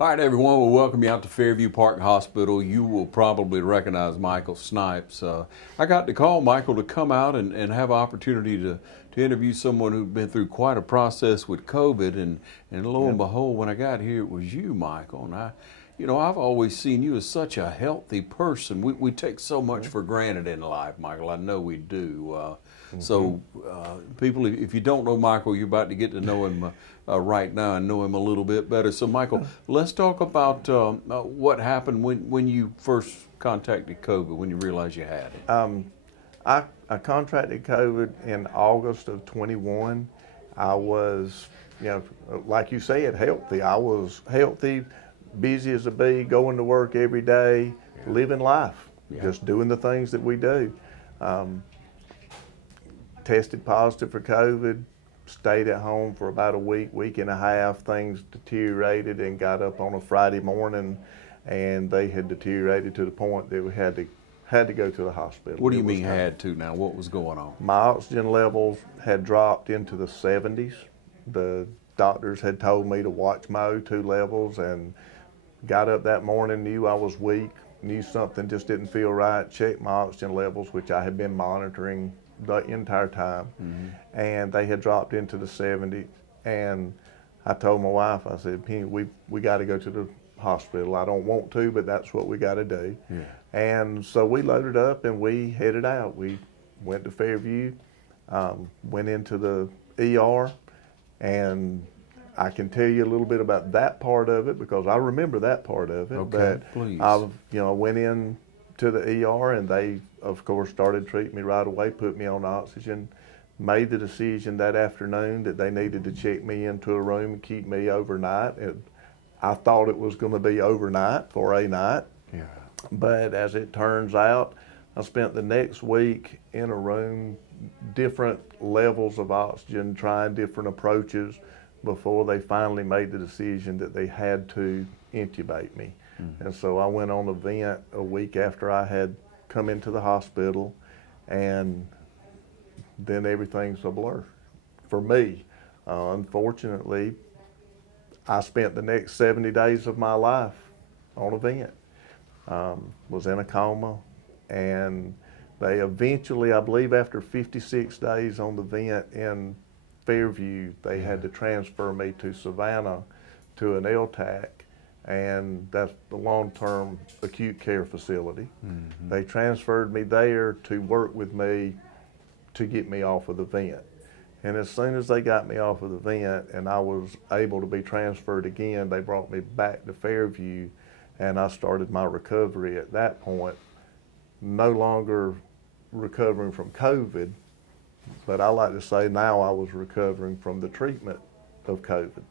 All right, everyone, we'll welcome you out to Fairview Park Hospital. You will probably recognize Michael Snipes. I got to call Michael to come out and have an opportunity to interview someone who'd been through quite a process with COVID, and lo and behold, when I got here, it was you, Michael. And I've always seen you as such a healthy person. We take so much for granted in life, Michael. I know we do. So people, if you don't know Michael, you're about to get to know him right now and know him a little bit better. So Michael, let's talk about what happened when you first contacted COVID, when you realized you had it. I contracted COVID in August of 21. I was, like you said, healthy. I was healthy, busy as a bee, going to work every day, living life, just doing the things that we do. Tested positive for COVID, stayed at home for about a week and a half. Things deteriorated and got up on a Friday morning, and they had deteriorated to the point that we had to go to the hospital. What do you mean had to now? What was going on? My oxygen levels had dropped into the 70s. The doctors had told me to watch my O2 levels, and got up that morning, knew I was weak, knew something just didn't feel right, checked my oxygen levels, which I had been monitoring the entire time, and they had dropped into the 70s. And I told my wife, I said, Penny, we got to go to the hospital. I don't want to, but that's what we got to do. And so we loaded up and we headed out. We went to Fairview, went into the ER, and I can tell you a little bit about that part of it because I remember that part of it. Okay, but please. I went in to the ER, and they, of course, started treating me right away, put me on oxygen, made the decision that afternoon that they needed to check me into a room and keep me overnight. I thought it was going to be overnight for a night, but as it turns out, I spent the next week in a room, different levels of oxygen, trying different approaches before they finally made the decision that they had to intubate me. And so I went on a vent a week after I had come into the hospital, and then everything's a blur for me. Unfortunately, I spent the next 70 days of my life on a vent. Was in a coma, and they eventually, I believe after 56 days on the vent in Fairview, they had to transfer me to Savannah to an LTAC, and that's the long-term acute care facility. They transferred me there to work with me to get me off of the vent. And as soon as they got me off of the vent and I was able to be transferred again, they brought me back to Fairview, and I started my recovery at that point. No longer recovering from COVID, but I like to say now I was recovering from the treatment of COVID.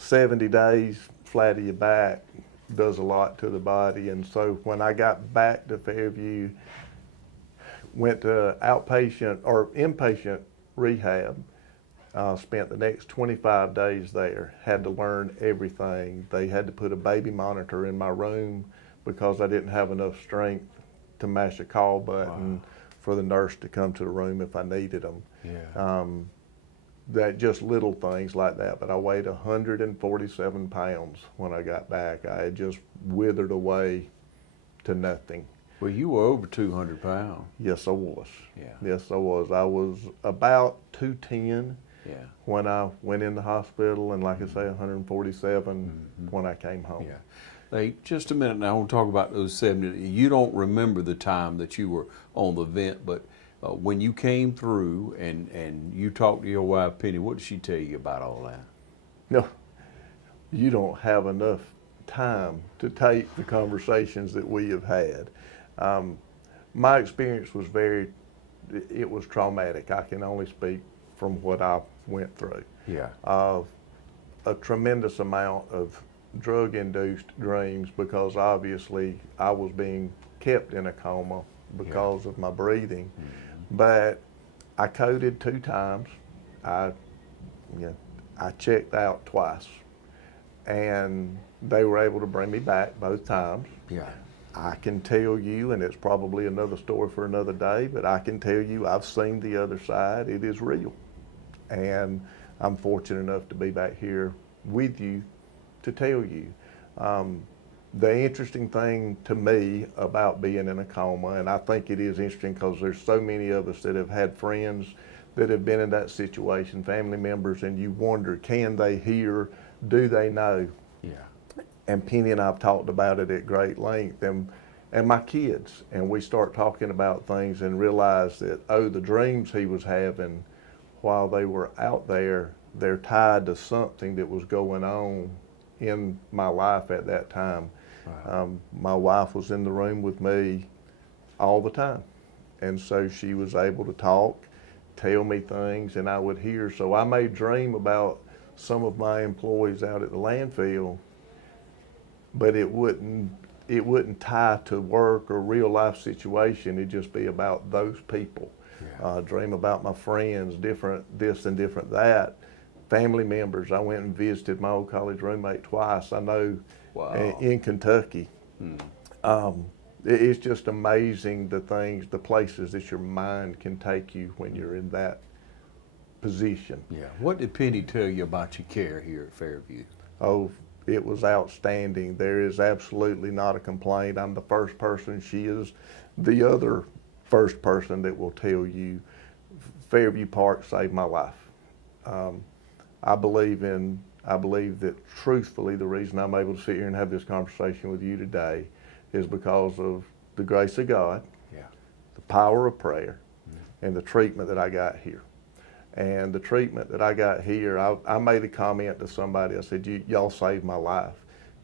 70 days flat of your back does a lot to the body, and so when I got back to Fairview, went to outpatient or inpatient rehab, spent the next 25 days there, had to learn everything. They had to put a baby monitor in my room because I didn't have enough strength to mash a call button for the nurse to come to the room if I needed them. That just little things like that, but I weighed 147 pounds when I got back. I had just withered away to nothing. Well, you were over 200 pounds. Yes, I was. Yes, I was. I was about 210 when I went in the hospital, and like I say, 147 when I came home. Hey, just a minute now, I want to talk about those 70. You don't remember the time that you were on the vent, but when you came through and you talked to your wife, Penny, what did she tell you about all that? No, you don't have enough time to take the conversations that we have had. My experience was it was traumatic. I can only speak from what I went through. A tremendous amount of drug-induced dreams, because obviously I was being kept in a coma because of my breathing. But I coded 2 times. I checked out twice, and they were able to bring me back both times. I can tell you, and it's probably another story for another day, but I can tell you I've seen the other side. It is real. And I'm fortunate enough to be back here with you to tell you. The interesting thing to me about being in a coma, and I think it is interesting because there's so many of us that have had friends that have been in that situation, family members, and you wonder, can they hear? Do they know? Yeah. And Penny and I've talked about it at great length, and my kids, and we start talking about things and realize that, oh, the dreams he was having while they were out there, they're tied to something that was going on in my life at that time. Right. My wife was in the room with me all the time, and so she was able to talk, tell me things, and I would hear. So I may dream about some of my employees out at the landfill, but it wouldn't tie to work or real life situation. It'd just be about those people. Yeah. Dream about my friends, different this and different that. Family members. I went and visited my old college roommate twice. I know. Wow. In Kentucky. It's just amazing the things, the places that your mind can take you when you're in that position. Yeah. What did Penny tell you about your care here at Fairview? Oh, it was outstanding. There is absolutely not a complaint. I'm the first person. She is the other first person that will tell you Fairview Park saved my life. I believe that truthfully the reason I'm able to sit here and have this conversation with you today is because of the grace of God, yeah, the power of prayer, and the treatment that I got here. And the treatment that I got here, I made a comment to somebody. I said, y'all saved my life.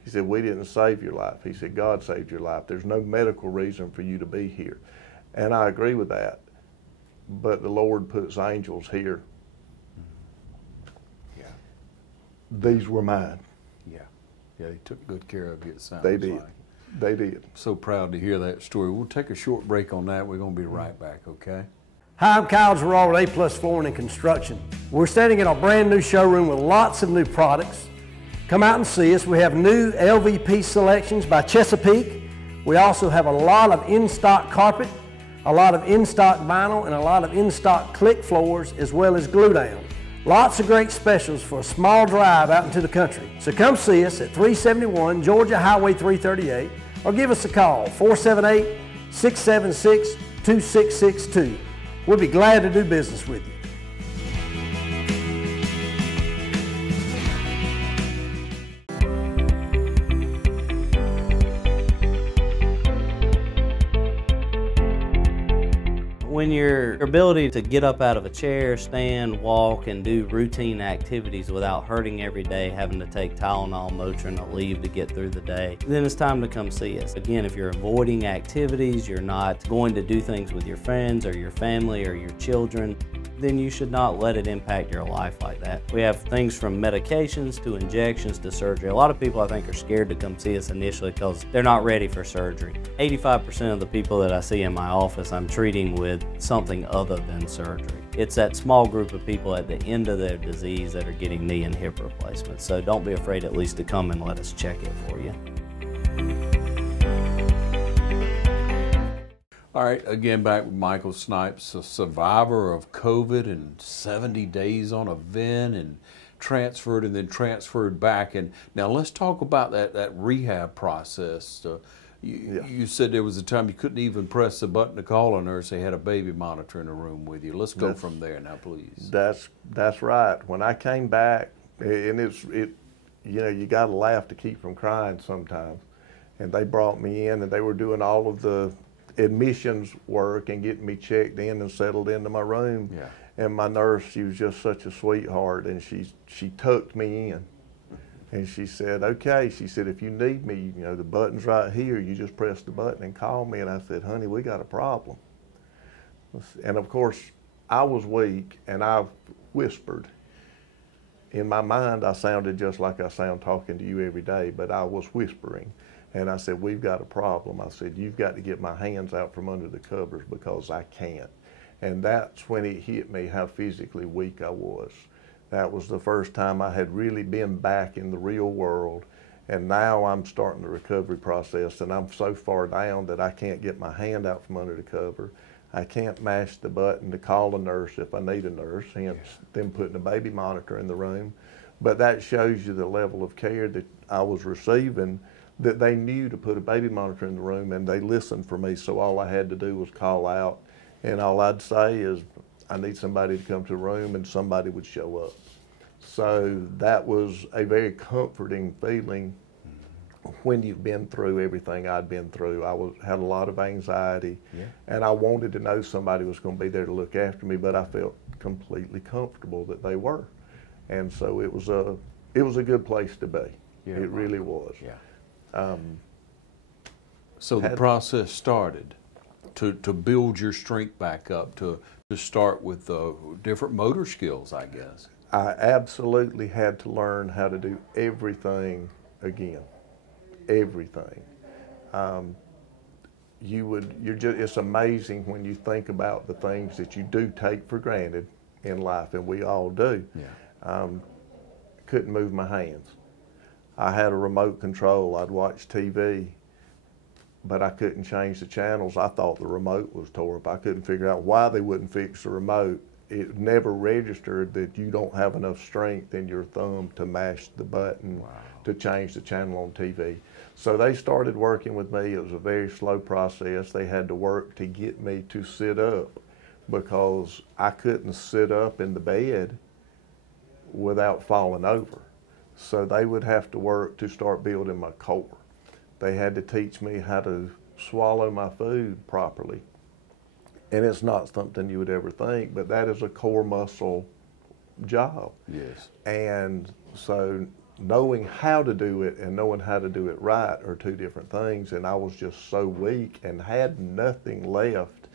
He said, we didn't save your life. He said, God saved your life. There's no medical reason for you to be here. And I agree with that. But the Lord puts angels here. Yeah. These were mine. Yeah. Yeah, they took good care of you, it sounds They did. like. They did. So proud to hear that story. We'll take a short break on that. We're going to be right back, okay? Hi, I'm Kyle Gerard with A-Plus Flooring and Construction. We're standing in a brand new showroom with lots of new products. Come out and see us. We have new LVP selections by Chesapeake. We also have a lot of in-stock carpet, a lot of in-stock vinyl, and a lot of in-stock click floors, as well as glue down. Lots of great specials for a small drive out into the country. So come see us at 371 Georgia Highway 338 or give us a call, 478-676-2662. We'll be glad to do business with you. When your ability to get up out of a chair, stand, walk, and do routine activities without hurting every day, having to take Tylenol, Motrin, or leave to get through the day, then it's time to come see us. Again, if you're avoiding activities, you're not going to do things with your friends or your family or your children, then you should not let it impact your life like that. We have things from medications to injections to surgery. A lot of people, I think, are scared to come see us initially because they're not ready for surgery. 85% of the people that I see in my office, I'm treating with something other than surgery. It's that small group of people at the end of their disease that are getting knee and hip replacements. So don't be afraid at least to come and let us check it for you. All right, again, back with Michael Snipes, a survivor of COVID and 70 days on a vent and transferred and then transferred back. And now let's talk about that rehab process. You said there was a time you couldn't even press the button to call a nurse. They had a baby monitor in the room with you. Let's go from there now, please. That's right. When I came back, and you know, you got to laugh to keep from crying sometimes. And they brought me in, and they were doing all of the admissions work and getting me checked in and settled into my room. Yeah. And my nurse, she was just such a sweetheart, and she tucked me in. And she said, okay, she said, if you need me, you know, the button's right here. You just press the button and call me. And I said, honey, we got a problem. And of course, I was weak, and I whispered. In my mind, I sounded just like I sound talking to you every day, but I was whispering. And I said, we've got a problem. I said, you've got to get my hands out from under the covers because I can't. And that's when it hit me how physically weak I was. That was the first time I had really been back in the real world. And now I'm starting the recovery process, and I'm so far down that I can't get my hand out from under the cover. I can't mash the button to call a nurse if I need a nurse, hence them putting a baby monitor in the room. But that shows you the level of care that I was receiving, that they knew to put a baby monitor in the room, and they listened for me. So all I had to do was call out, and all I'd say is, I need somebody to come to the room, and somebody would show up. So that was a very comforting feeling when you've been through everything I'd been through. Had a lot of anxiety, and I wanted to know somebody was going to be there to look after me, but I felt completely comfortable that they were. And so it was a good place to be. Yeah, it really was. Yeah. So the process started to build your strength back up, to start with different motor skills, I guess. I absolutely had to learn how to do everything again. Everything. It's amazing when you think about the things that you do take for granted in life, and we all do. Yeah. Couldn't move my hands. I had a remote control. I'd watch TV, but I couldn't change the channels. I thought the remote was tore up. I couldn't figure out why they wouldn't fix the remote. It never registered that you don't have enough strength in your thumb to mash the button to change the channel on TV. So they started working with me. It was a very slow process. They had to work to get me to sit up, because I couldn't sit up in the bed without falling over. So they would have to work to start building my core. They had to teach me how to swallow my food properly. And it's not something you would ever think, but that is a core muscle job. Yes. And so knowing how to do it and knowing how to do it right are two different things. And I was just so weak and had nothing left.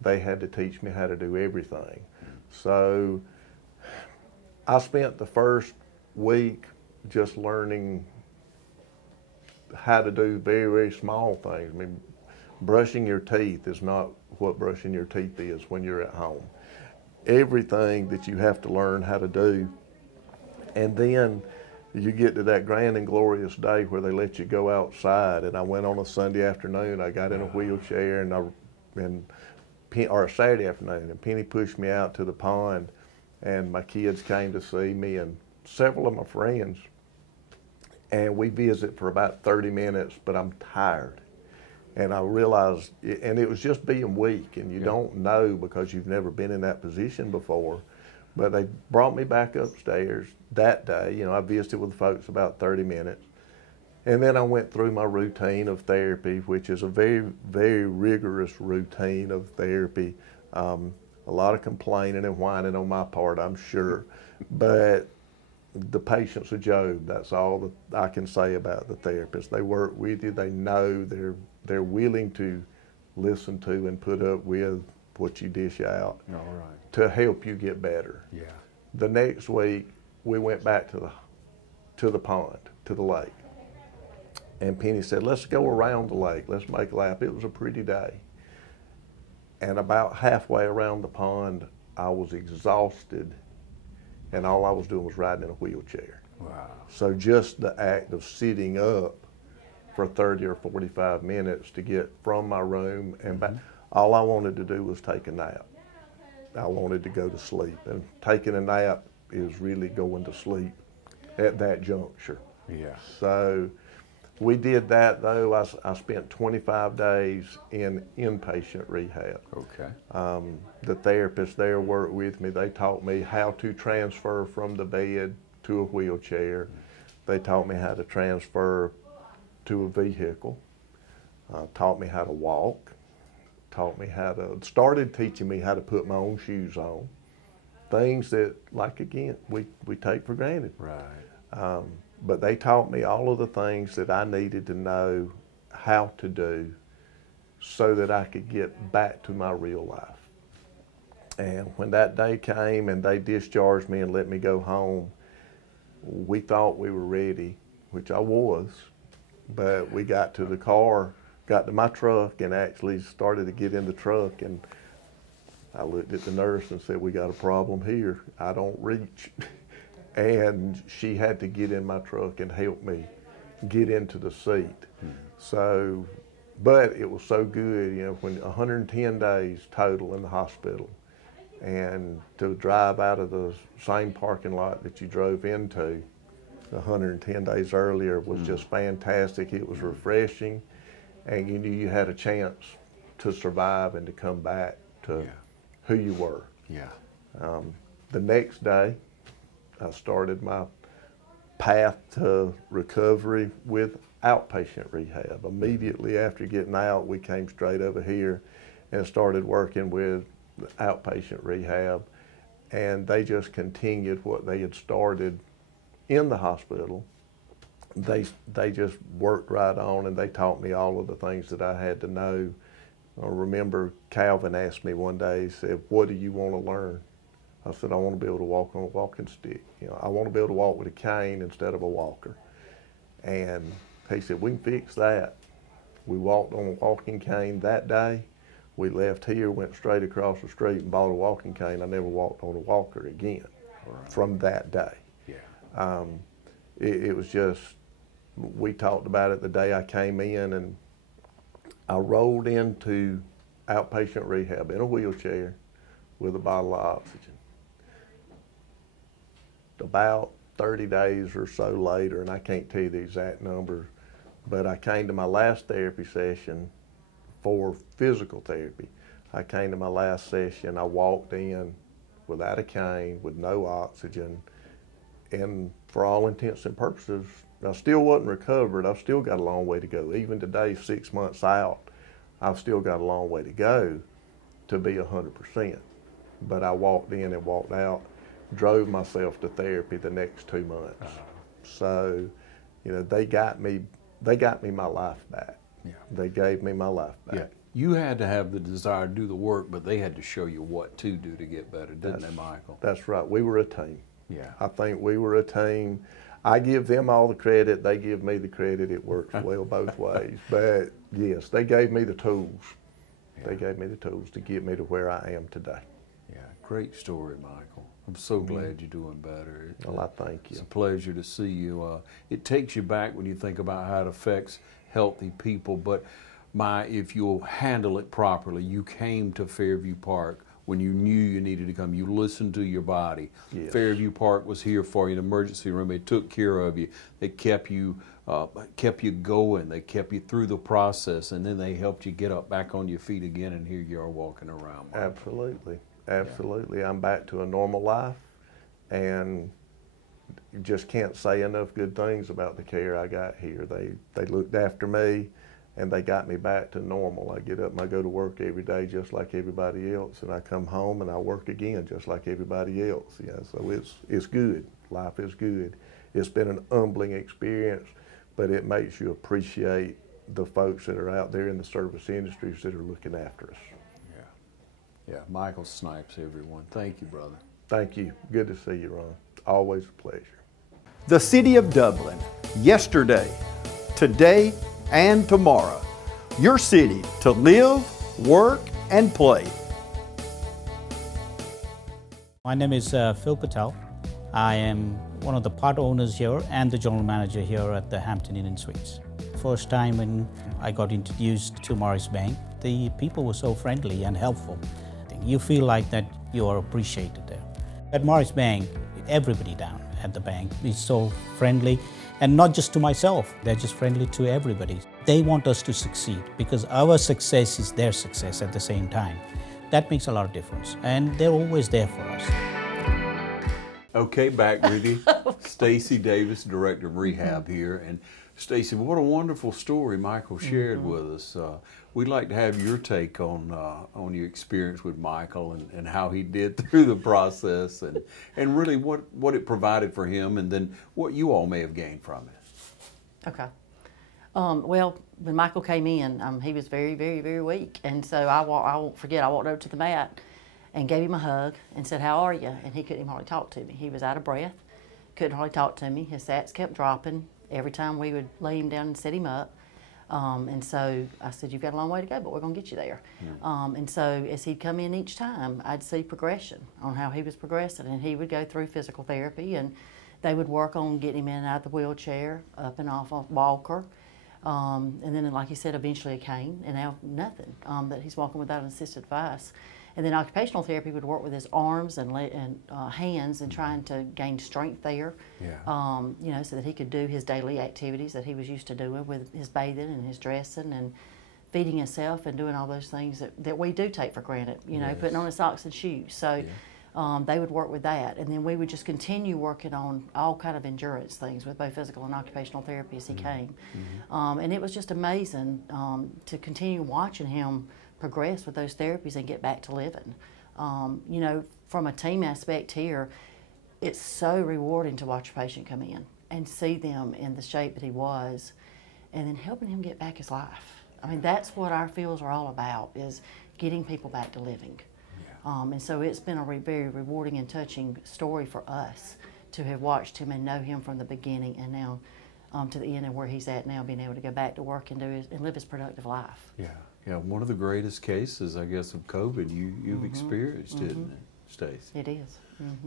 They had to teach me how to do everything. So I spent the first week just learning how to do very, very small things. I mean, brushing your teeth is not what brushing your teeth is when you're at home. Everything that you have to learn how to do. And then you get to that grand and glorious day where they let you go outside. And I went on a Sunday afternoon. I got in a wheelchair, or a Saturday afternoon, and Penny pushed me out to the pond, and my kids came to see me and several of my friends. And we visit for about 30 minutes, but I'm tired. And I realized, and it was just being weak, and you don't know because you've never been in that position before. But they brought me back upstairs that day. I visited with the folks about 30 minutes. And then I went through my routine of therapy, which is a very, very rigorous routine of therapy. A lot of complaining and whining on my part, I'm sure. But the patience of Job, that's all that I can say about the therapist. They work with you. They know they're willing to listen to and put up with what you dish out to help you get better. Yeah. The next week, we went back to the pond, to the lake. And Penny said, let's go around the lake. Let's make a lap. It was a pretty day. And about halfway around the pond, I was exhausted, and all I was doing was riding in a wheelchair. Wow. So just the act of sitting up for 30 or 45 minutes to get from my room and back, all I wanted to do was take a nap. I wanted to go to sleep. And taking a nap is really going to sleep at that juncture. Yeah. So we did that, though. I spent 25 days in inpatient rehab. Okay. The therapists there worked with me. They taught me how to transfer from the bed to a wheelchair. They taught me how to transfer to a vehicle. Taught me how to walk. Started teaching me how to put my own shoes on. Things that, like, again, we take for granted. Right. But they taught me all of the things that I needed to know how to do so that I could get back to my real life. And when that day came and they discharged me and let me go home, we thought we were ready, which I was, but we got to the car, got to my truck, and actually started to get in the truck, and I looked at the nurse and said, we got a problem here. I don't reach. And she had to get in my truck and help me get into the seat. So, but it was so good, when 110 days total in the hospital. And to drive out of the same parking lot that you drove into 110 days earlier was just fantastic. It was refreshing, and you knew you had a chance to survive and to come back to who you were. Yeah. The next day, I started my path to recovery with outpatient rehab. Immediately after getting out, we came straight over here and started working with outpatient rehab, and they just continued what they had started in the hospital. They just worked right on, and they taught me all of the things that I had to know. I remember Calvin asked me one day, he said, "What do you want to learn?" I said, "I want to be able to walk on a walking stick. You know, I want to be able to walk with a cane instead of a walker." And he said, "We can fix that." We walked on a walking cane that day. We left here, went straight across the street and bought a walking cane. I never walked on a walker again from that day. Yeah. It was just, we talked about it the day I came in, and I rolled into outpatient rehab in a wheelchair with a bottle of oxygen. About 30 days or so later, and I can't tell you the exact number, but I came to my last therapy session for physical therapy. I came to my last session, I walked in without a cane, with no oxygen, and for all intents and purposes, I still wasn't recovered. I've still got a long way to go. Even today, 6 months out, I've still got a long way to go to be 100%. But I walked in and walked out, drove myself to therapy the next 2 months. So, you know, they got me my life back. Yeah. They gave me my life back. Yeah. You had to have the desire to do the work, but they had to show you what to do to get better, didn't they, Michael? That's right. We were a team. Yeah. I think we were a team. I give them all the credit. They give me the credit. It works well both ways. But yes, they gave me the tools. Yeah. They gave me the tools to get me to where I am today. Yeah, great story, Michael. I'm so glad you're doing better. Well, I thank you. It's a pleasure to see you. It takes you back when you think about how it affects healthy people, but if you'll handle it properly, you came to Fairview Park when you knew you needed to come. You listened to your body. Yes. Fairview Park was here for you, the emergency room. They took care of you. They kept you going. They kept you through the process, and then they helped you get up back on your feet again, and here you are walking around. Michael. Absolutely. Absolutely. Yeah. I'm back to a normal life, and you just can't say enough good things about the care I got here. They looked after me, and they got me back to normal. I get up and I go to work every day just like everybody else, and I come home and I work again just like everybody else. Yeah, so it's good. Life is good. It's been an humbling experience, but it makes you appreciate the folks that are out there in the service industries that are looking after us. Yeah, Michael Snipes, everyone. Thank you, brother. Thank you. Good to see you, Ron. Always a pleasure. The City of Dublin, yesterday, today, and tomorrow. Your city to live, work, and play. My name is Phil Patel. I am one of the part owners here and the general manager here at the Hampton Inn & Suites. First time when I got introduced to Morris Bank, the people were so friendly and helpful. You feel like that you are appreciated there. At Morris Bank, everybody down at the bank is so friendly, and not just to myself, they're just friendly to everybody. They want us to succeed because our success is their success at the same time. That makes a lot of difference, and they're always there for us. Okay, back with you. Stacy Davis, Director of Rehab here. And Stacy, what a wonderful story Michael shared with us. We'd like to have your take on your experience with Michael and how he did through the process and really what it provided for him, and then what you all may have gained from it. Okay. Well, when Michael came in, he was very, very, very weak. And so I won't forget, I walked over to the mat and gave him a hug and said, "How are you?" And he couldn't even hardly talk to me. He was out of breath, couldn't hardly talk to me. His sats kept dropping every time we would lay him down and set him up. And so I said, "You've got a long way to go, but we're going to get you there." And so as he'd come in each time, I'd see progression on how he was progressing. And he would go through physical therapy, and they would work on getting him in and out of the wheelchair, up and off a walker. And then, like you said, eventually a cane, and now nothing, that he's walking without an assisted device. And then occupational therapy would work with his arms and hands and trying to gain strength there, you know, so that he could do his daily activities that he was used to doing with his bathing and his dressing and feeding himself and doing all those things that we do take for granted, you know, putting on his socks and shoes. So they would work with that. And then we would just continue working on all kind of endurance things with both physical and occupational therapy as he came. And it was just amazing to continue watching him progress with those therapies and get back to living. You know, from a team aspect here, it's so rewarding to watch a patient come in and see them in the shape that he was and then helping him get back his life. I mean, that's what our fields are all about, is getting people back to living. And so it's been a very rewarding and touching story for us to have watched him and know him from the beginning and now to the end and where he's at now, being able to go back to work and live his productive life. Yeah, one of the greatest cases, I guess, of COVID you've experienced, isn't it, Stacey? It is.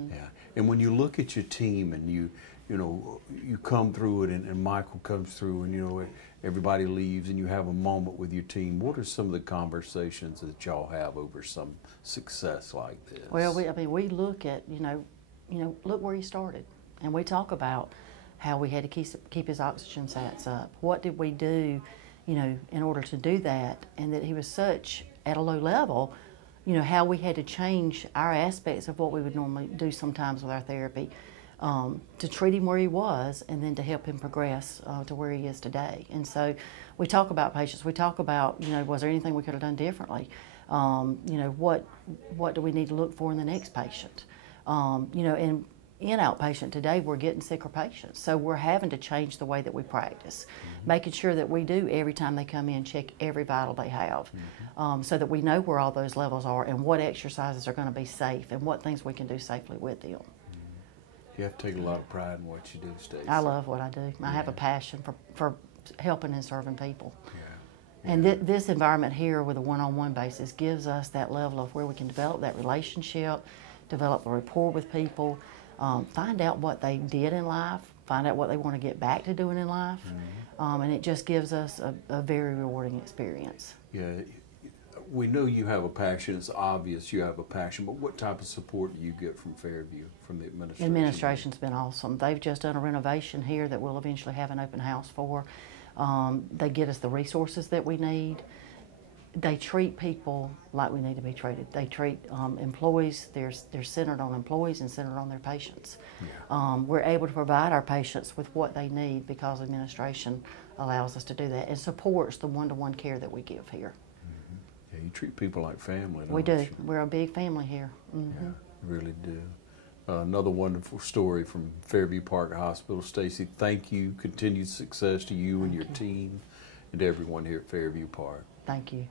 Yeah, and when you look at your team and you know, you come through it and Michael comes through and, you know, everybody leaves and you have a moment with your team, what are some of the conversations that y'all have over some success like this? Well, we look at, you know, look where he started, and we talk about how we had to keep his oxygen sats up. What did we do, you know, in order to do that, and that he was such at a low level, you know, how we had to change our aspects of what we would normally do sometimes with our therapy to treat him where he was and then to help him progress to where he is today. And so we talk about patients. We talk about, you know, was there anything we could have done differently? You know, what do we need to look for in the next patient? You know, and in outpatient today, we're getting sicker patients. So we're having to change the way that we practice, making sure that we do every time they come in, check every vital they have, so that we know where all those levels are and what exercises are going to be safe and what things we can do safely with them. You have to take a lot of pride in what you do, Stacey. I love what I do. I have a passion for helping and serving people. Yeah. And this environment here with a one-on-one basis gives us that level of where we can develop that relationship, develop a rapport with people, find out what they did in life, find out what they want to get back to doing in life, and it just gives us a very rewarding experience. Yeah, we know you have a passion. It's obvious you have a passion, but what type of support do you get from Fairview, from the administration? Administration's been awesome. They've just done a renovation here that we'll eventually have an open house for. They get us the resources that we need. They treat people like we need to be treated. They treat employees, they're centered on employees and centered on their patients. We're able to provide our patients with what they need because administration allows us to do that and supports the one-to-one care that we give here. Yeah, you treat people like family. We do. We're a big family here. Yeah, really do. Another wonderful story from Fairview Park Hospital. Stacey, thank you. Continued success to you and your team and everyone here at Fairview Park. Thank you.